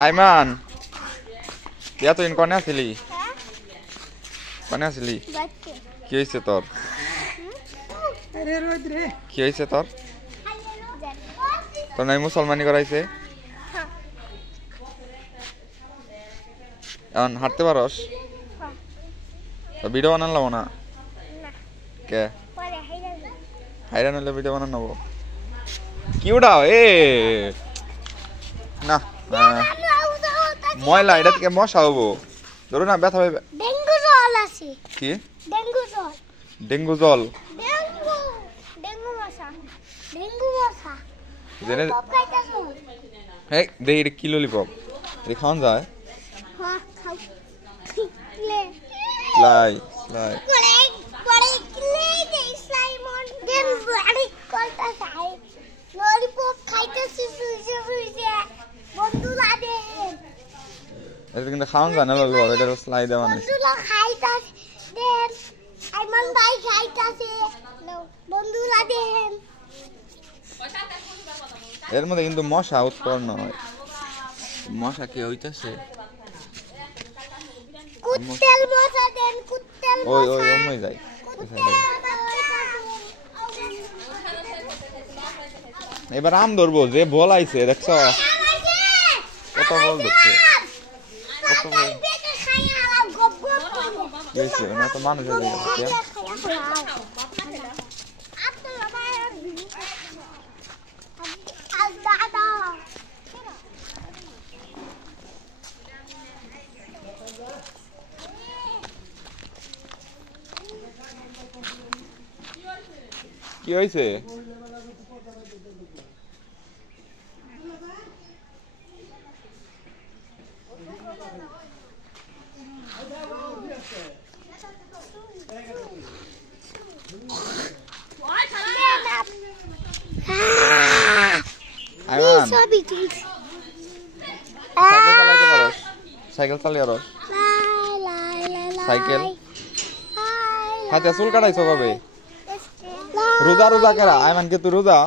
আইমান ইয়া তুই কনে আসলি কনে আসলি কি হয়েছে তোর কি হয়েছে তোর তোর নাই মুসলমানি করাইছে এখন হাঁটতে পারস ভিডিও বানালাম না কে হাইরান হলে ভিডিও বানান নেবো কি উঠাও এ না ময়লা এটা থেকে মশা হবো ধরো না ব্যথা পাইবে ডেঙ্গু জল আছে কি ডেঙ্গু জল ডেঙ্গু জল ডেঙ্গু ডেঙ্গু মশা জেনে খাইতাছো এই দে এটা কি ললিপপ এটা খাওয়ান যায় হ্যাঁ খাও লে লাই লাই করে করে লে দে সাইমন দেন বাড়ি করতে চাই ললিপপ খাইতাছি সুইজে বন্ধুরা দেন এটা কিন্তু খাওয়ান যায় না ললিপপ এটা স্লাই দেওয়া নেই বন্ধুরা খাইতাছে দেন আইমান ভাই খাইতাছে বন্ধুরা দেন এর মধ্যে কিন্তু মশা উৎপন্ন হয় মশা কি হইতাছে কুত্তেল মশা দেন কুত্তেল ওই মশা ওই ওমই যায় এবার আম ধরবো যে বল আইছে দেখছ কত বল ধরছে কত বল কি হয়েছে না তো মানুষ হয়ে গেছে কি হয়েছে আইমান সাইকেল চালাইতে পারস সাইকেল হাতে চুল কাটাইছো কবে রোজা রোজা কেরা আইমান কে তুই রোজা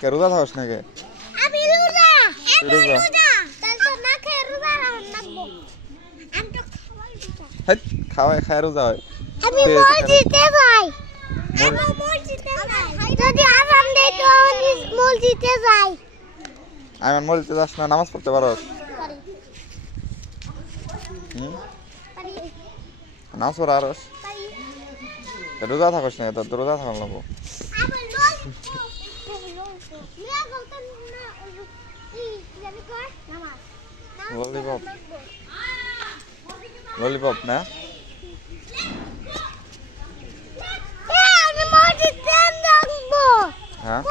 কে রোজা থাকস নাকি আমি রোজা রোজা তারপর না খেয়ে রোজা রাখবো আমি তো খাওয়াই খায় রোজা হয় আমি মসজিদে যাই আমি মসজিদে যাই যদি আরাম দেই তো আমি মসজিদে যাই আইমান মসজিদে যাস না নামাজ পড়তে পারস নামাজ পড়া আরস রোজা থাকস না তোর রোজা থাকার লাগবো ললিপপ ললিপপ না হ্যাঁ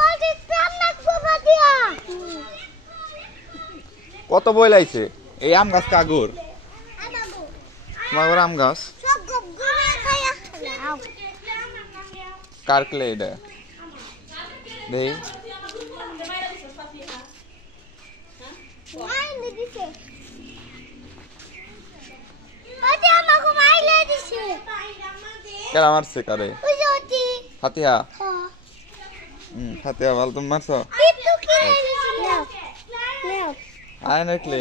কত বই লাইছে এই আম গাছ কাগুর তোমার আম গাছ কার ক্লে এটা দেই কেরা মারছে কারে হাতিয়া হাতিয়া ভালো তুমি মারছো আয় না ক্লে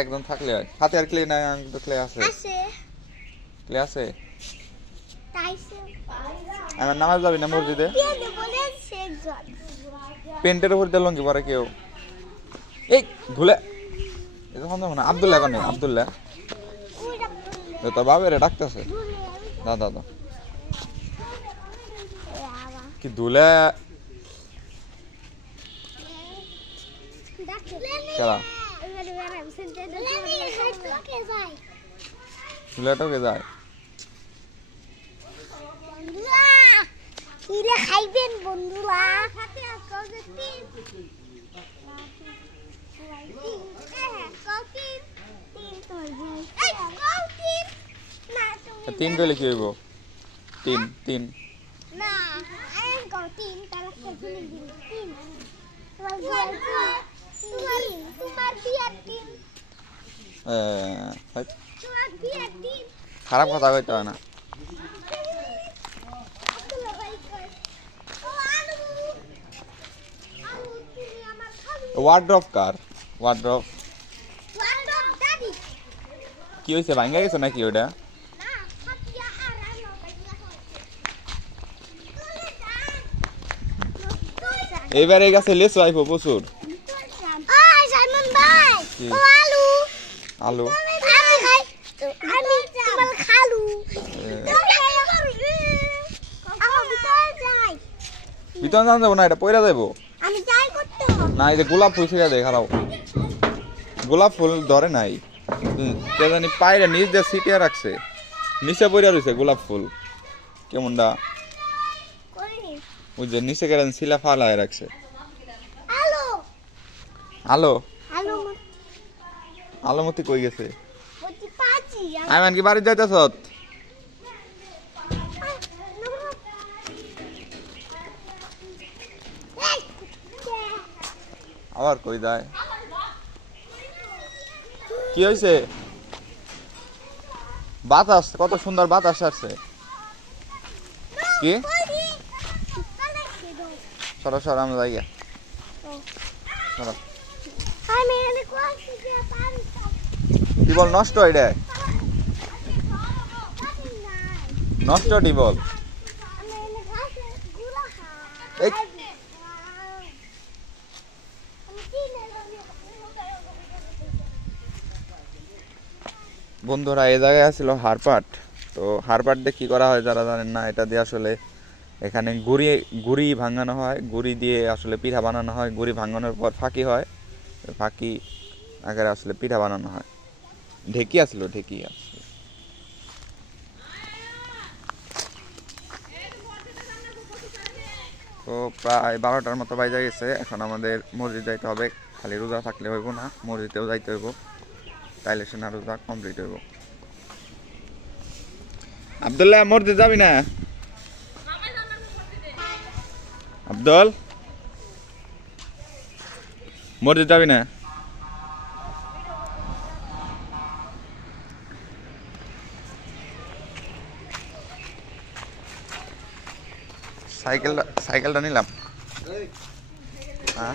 একদম থাকলে হয় হাতিয়ার ক্লে নাই তো ক্লে আছে ক্লে আছে আমার নামাজ যাবি না মসজিদে পেন্টের উপর দিয়ে লঙ্গি পরে কেউ এই ভুলে আব্দুল্লাহ কনে আব্দুল্লাহ তোর বাবেরে ডাকতেছে দাদা দাদা কি ধুলে খেলা ধুলেটাকে যায় কিরে খাইবেন বন্ধুরা তিন কইলে কি হইব তিন তিন না তিন তাহলে তিন তোমার বিয়ার তিন খারাপ কথা কইতে হয় না ওয়ার্ড্রপ কার ওয়ার্ড্রপ কি হয়েছে ভাঙ্গা গেছে নাকি ওটা এইবারে গাছে লেচু আইবো প্রচুর আলু ভিতরে যান যাবো না এটা পয়রা যাবো না এই যে গোলাপ ফুল ছিঁড়া দেয় খারাপ গোলাপ ফুল ধরে নাই কে জানি পায়রা নিচ দিয়ে ছিটিয়ে রাখছে নিচে পয়রা রয়েছে গোলাপ ফুল কেমনটা ওই যে নিচে কেন শিলা ফালায় রাখছে আলো আলোমতি কই গেছে আইমান কি বাড়ি যাইতেছ আবার কই যায় কি হয়েছে বাতাস কত সুন্দর বাতাস আসছে কি সরো সরো আমরা যাই সরো কি বল নষ্ট এটা নষ্ট টিবল বন্ধুরা এই জায়গায় ছিল হারপাট তো হারপাট দিয়ে কি করা হয় যারা জানেন না এটা দিয়ে আসলে এখানে গুড়ি ভাঙানো হয় গুড়ি দিয়ে আসলে পিঠা বানানো হয় গুড়ি ভাঙানোর পর ফাঁকি হয় ফাঁকি আকারে আসলে পিঠা বানানো হয় ঢেকি আসলো ঢেকি আসলো তো প্রায় 12টার মতো বাজে গেছে এখন আমাদের মসজিদ যাইতে হবে খালি রোজা থাকলে হইব না মসজিদেও যাইতে হইব তাইলে সে না রোজা কমপ্লিট হইব আব্দুল্লাহ মসজিদ যাবি না আব্দুল মসজিদ যাবি না সাইকেলটা নিলাম হ্যাঁ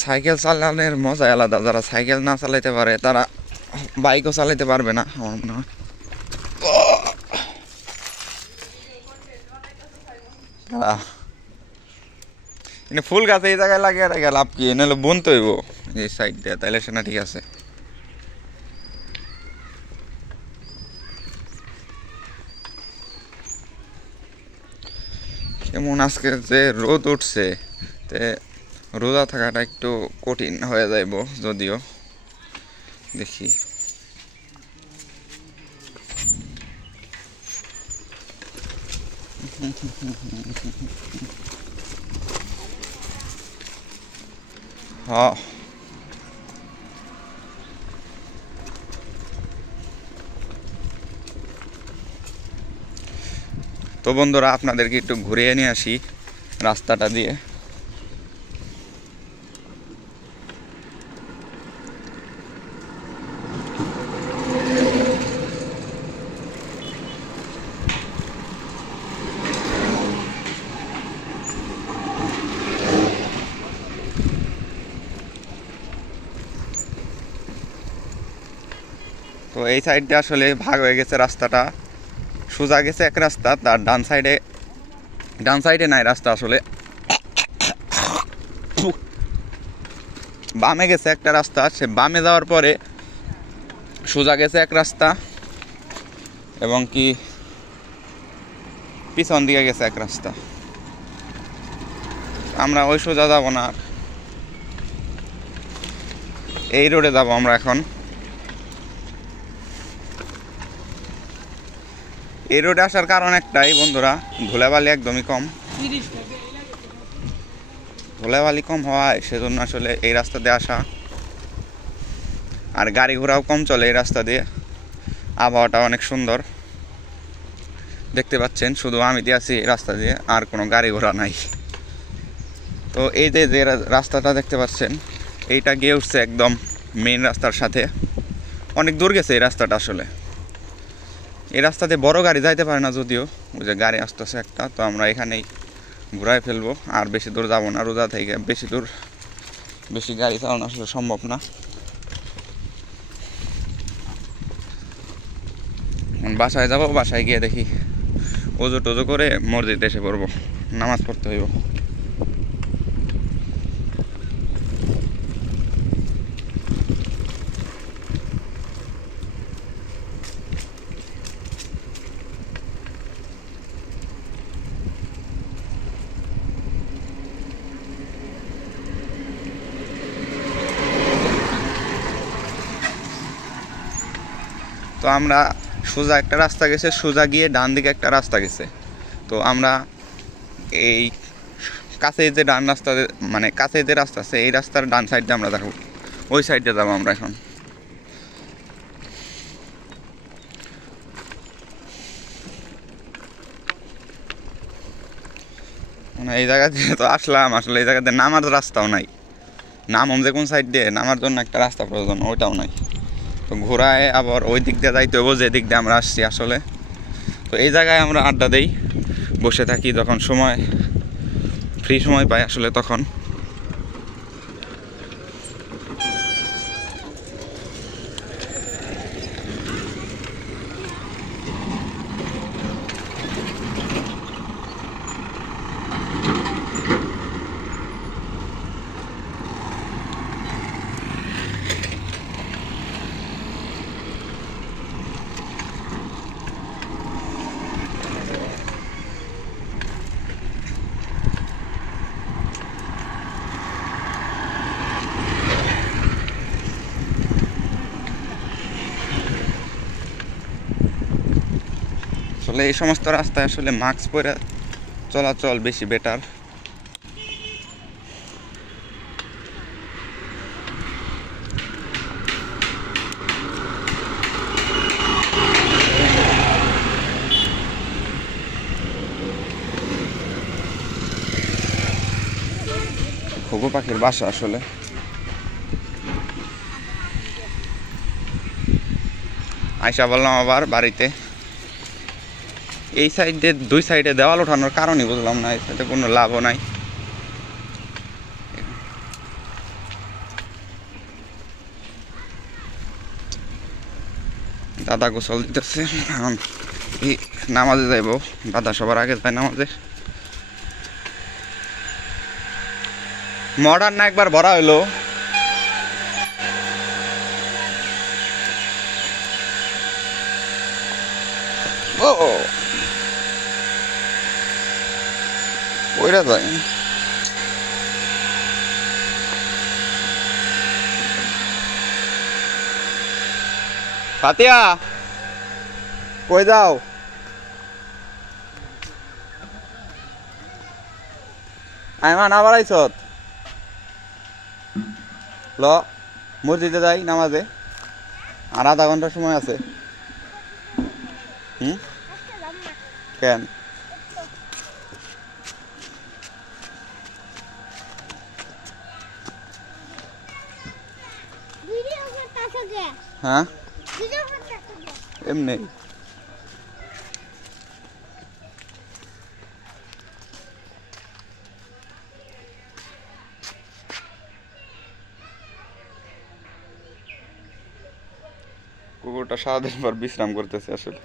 সাইকেল চালানোর মজা আলাদা যারা সাইকেল না চালাইতে পারে তারা বাইকও চালাইতে পারবে না আমার মনে হয় ফুল গাছ এই জায়গায় লাগিয়ে রাখে লাভ কি নাহলে বুনতে হইব এই সাইড দিয়ে তাইলে সেনা ঠিক আছে কেমন আজকে যে রোদ উঠছে তে রোজা থাকাটা একটু কঠিন হয়ে যাইব যদিও দেখি হ্যাঁ তো বন্ধুরা আপনাদেরকে একটু ঘুরিয়ে নিয়ে আসি রাস্তাটা দিয়ে তো এই সাইডে আসলে ভাগ হয়ে গেছে রাস্তাটা সোজা গেছে এক রাস্তা তার ডান সাইডে নাই রাস্তা আসলে বামে গেছে একটা রাস্তা সে বামে যাওয়ার পরে সোজা গেছে এক রাস্তা এবং কি পিছন দিকে গেছে এক রাস্তা আমরা ওই সোজা যাব না এই রোডে যাব আমরা এখন এই রোডে আসার কারণ একটাই বন্ধুরা ধুলাবালি একদমই কম ধুলাবালি কম হওয়ায় সেজন্য আসলে এই রাস্তা দিয়ে আসা আর গাড়ি ঘোড়াও কম চলে এই রাস্তা দিয়ে আবহাওয়াটা অনেক সুন্দর দেখতে পাচ্ছেন শুধু আমি দিয়ে আছি এই রাস্তা দিয়ে আর কোনো গাড়ি ঘোড়া নাই তো এই যে রাস্তাটা দেখতে পাচ্ছেন এইটা গিয়ে উঠছে একদম মেইন রাস্তার সাথে অনেক দূর গেছে এই রাস্তাটা আসলে এই রাস্তাতে বড় গাড়ি যাইতে পারে না, যদিও ওই যে গাড়ি আসতেছে একটা, তো আমরা এখানেই ঘুরাই ফেলবো, আর বেশি দূর যাবো না। রোজা থেকে বেশি গাড়ি চালানো আসলে সম্ভব না। বাসায় যাবো, বাসায় গিয়ে দেখি ওজো টোজো করে মসজিদে এসে পড়বো, নামাজ পড়তে হইব। তো আমরা সোজা একটা রাস্তা গেছে, সোজা গিয়ে ডান দিকে একটা রাস্তা গেছে। তো আমরা এই কাছে যে ডান রাস্তা, মানে কাছে যে রাস্তা আছে, এই রাস্তার ডান সাইডে আমরা দেখো, ওই সাইডে যাবো আমরা এখন। মানে এই জায়গাতে তো আসলাম, আসলে এই জায়গাতে নামার রাস্তাও নাই। নামম যে কোন সাইড দিয়ে, নামার জন্য একটা রাস্তা প্রয়োজন, ওইটাও নাই। তো ঘোরায় আবার ওই দিক দিয়ে যাইতে হবো যে দিক দিয়ে আমরা আসছি আসলে। তো এই জায়গায় আমরা আড্ডা দেই, বসে থাকি যখন সময় ফ্রি সময় পাই আসলে তখন। আসলে এই সমস্ত রাস্তায় আসলে মাস্ক পরে চলাচল বেশি বেটার। ঘুঘু পাখির বাসা আসলে। আইসা বললাম আবার বাড়িতে। এই সাইডে দুই সাইডে দেওয়াল ওঠানোর কারণই বুঝলাম না, এই সাইডে কোনো লাভও নাই। দাদা গোসল দিতেছে, এখন এই নামাজে যাইব। দাদা সবার আগে যায় নামাজে। মডার্ন না একবার ভরা হইলো। ও ওইটা যায়। ফাতিয়া কই যাও? আইমান আবার আইছত? ল মসজিদে যাই নামাজে, আর আধা ঘন্টার সময় আছে। কেন? হ্যাঁ এমনি কুকুরটা সারাদিন পর বিশ্রাম করতেছে আসলে।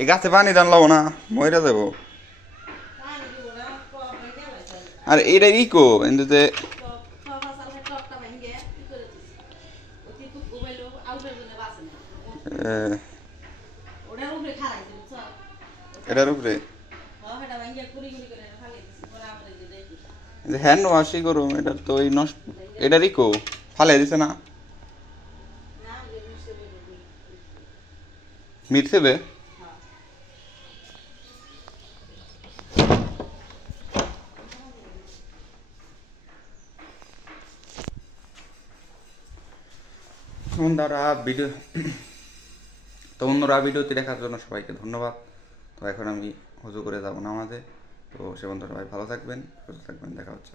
এই গাছে পানি দান লব না, মরে যাব। আর এটা ইকো এতে এটার উপরে হ্যান্ড ওয়াশই করুম। এটা তো এই নষ্ট, এটার ইকো ফালে দিছে না, মিটছেবে। বন্ধুরা ভিডিওটি দেখার জন্য সবাইকে ধন্যবাদ। তো এখন আমি হুজু করে যাবো নামাজে। তো সে বন্ধুরা সবাই ভালো থাকবেন, সুস্থ থাকবেন, দেখা হচ্ছে।